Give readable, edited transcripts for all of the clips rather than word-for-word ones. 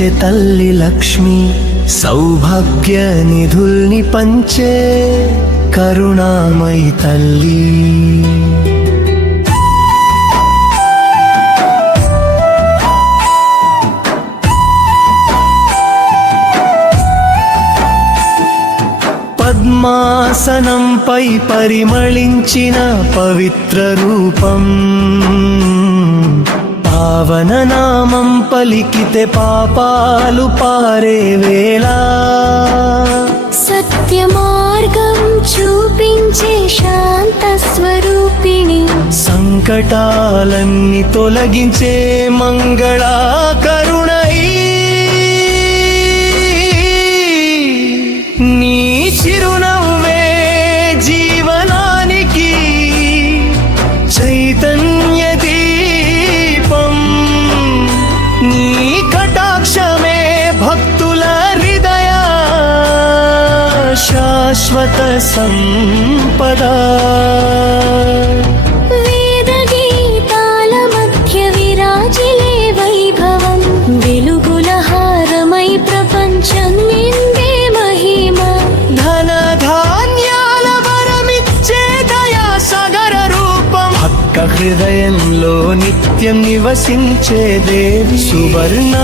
నిలిచే తల్లి లక్ష్మి, సౌభాగ్య నిధుల్ని పంచే కరుణామయి తల్లి. పద్మాసనంపై పరిమళించిన పవిత్ర రూపం, పావన నామం పలికితే పాపాలు పారే వేళ, సత్య మార్గం చూపించే శాంత స్వరూపిణి, సంకటాలన్నీ తొలగించే మంగళాకరుణై. నీ చిరునవ్వే జీవనానికి చైతన్య దీపం, నీ కటాక్షమే భక్తుల హృదయ శాశ్వత సంపద. వేద గీతాల మధ్య విరాజిలే వైభవం, వెలుగుల హారమై ప్రపంచం నిండే మహిమ, ధన ధాన్యాల వరమిచ్చే దయా సాగర రూపం, భక్త హృదయంలో నిత్యం నివసించే దేవి, సువర్ణ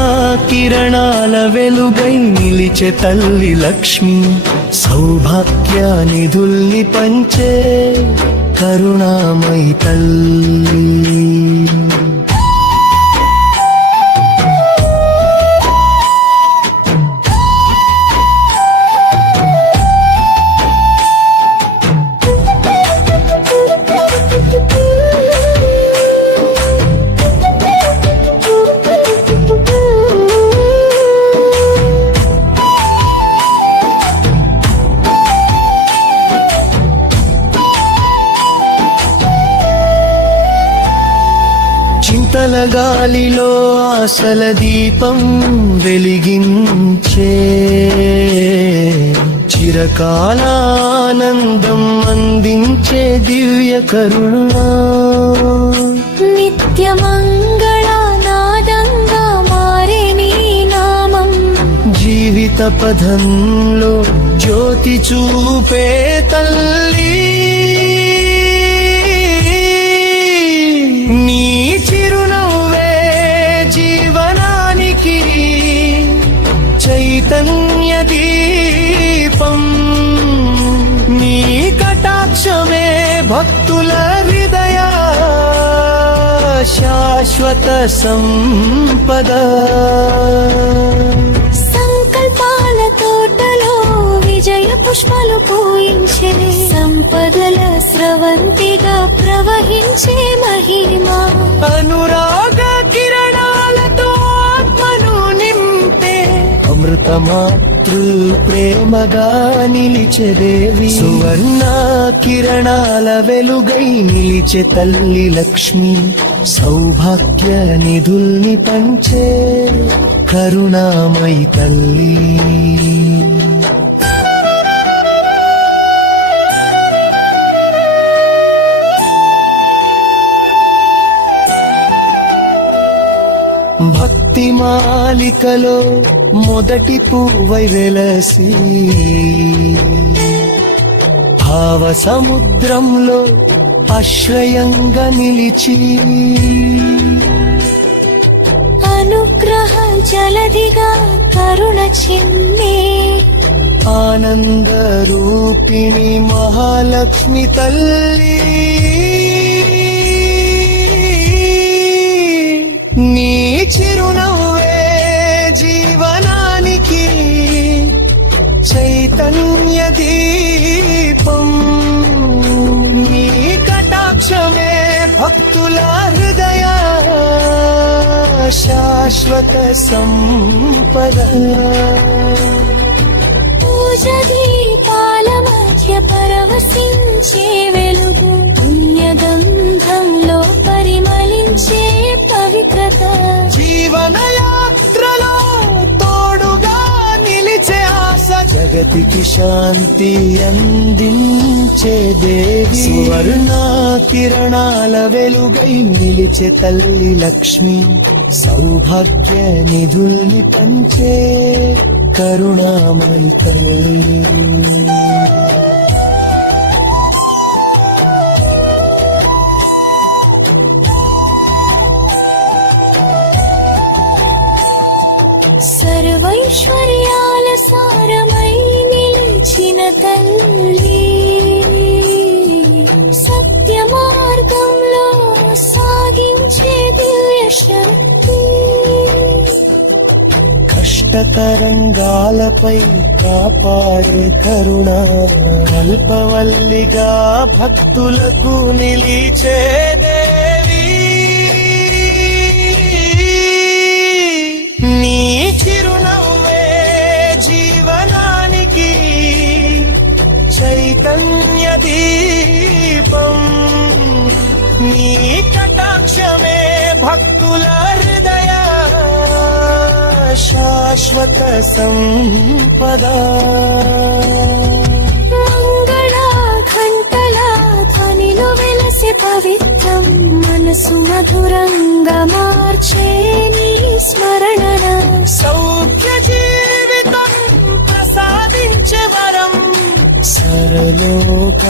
కిరణాల వెలుగై నిలిచే తల్లి లక్ష్మి, సౌభాగ్య నిధుల్ని పంచే కరుణామయి తల్లి. చింతల గాలిలో ఆశల దీపం వెలిగించే, చిరకాల ఆనందం అందించే దివ్య కరుణ, నిత్య మంగళ నాదంగా మారే నీ నామం, జీవిత పథంలో జ్యోతి చూపే తల్లి. నీ చిరునవ్వే జీవనానికి చైతన్య దీపం, నీ కటాక్షమే భక్తుల హృదయ శాశ్వత సంపద. సంకల్పాల తోటలో విజయ పుష్పాలు పూయించే, సంపదల స్రవంతిగా ప్రవహించే మహిమ, అనురాగ కిరణాలతో ఆత్మను నింపే అమృత మాతృ ప్రేమగా నిలిచే దేవి, సువర్ణ కిరణాల వెలుగై నిలిచే తల్లి లక్ష్మి, సౌభాగ్య నిధుల్ని పంచే కరుణామయి తల్లి. భక్తి మాలికలో మొదటి పువ్వై వెలసి, భావ సముద్రంలో ఆశ్రయంగా నిలిచి, అనుగ్రహ జలదిగా కరుణ చిన్నే, ఆనంద రూపిణి మహాలక్ష్మి తల్లి. నీ చిరునవ్వే జీవనానికి చైతన్య దీపం, నీ కటాక్షమే భక్తుల హృదయ శాశ్వత సంపద. పూజ దీపాల మధ్య పరవశించే వెలుగు, పుణ్యగంధంలో పరిమళించే పవిత్రత, జీవన యాత్రలో తోడుగా నిలిచే ఆశ, జగ జగతికి శాంతి అందించే దేవి సువర్ణ కిరణాల వెలుగై నిలిచే తల్లి లక్ష్మి సౌభాగ్య నిధుల్ని పంచే కరుణామయి తల్లి సర్వైశ్వర్యాల సారమై నిలిచిన తల్లి సత్య మార్గంలో సాగించే దివ్య శక్తి కష్టతరంగాలపై కాపాడే కరుణ అల్పవల్లిగా భక్తులకు నిలిచే దేవి నీ చిరునవ్వే జీవనానికి చైతన్య దీపం నీ కటాక్షమే భక్తుల హృదయ శాశ్వత సంపద మంగళ ఘంటల ధ్వనిలో వెలసే పవిత్రం మనసు మధురంగా మార్చే నీ స్మరణ సౌఖ్య జీవితం ప్రసాదించే వరం సర్వలోకాలకు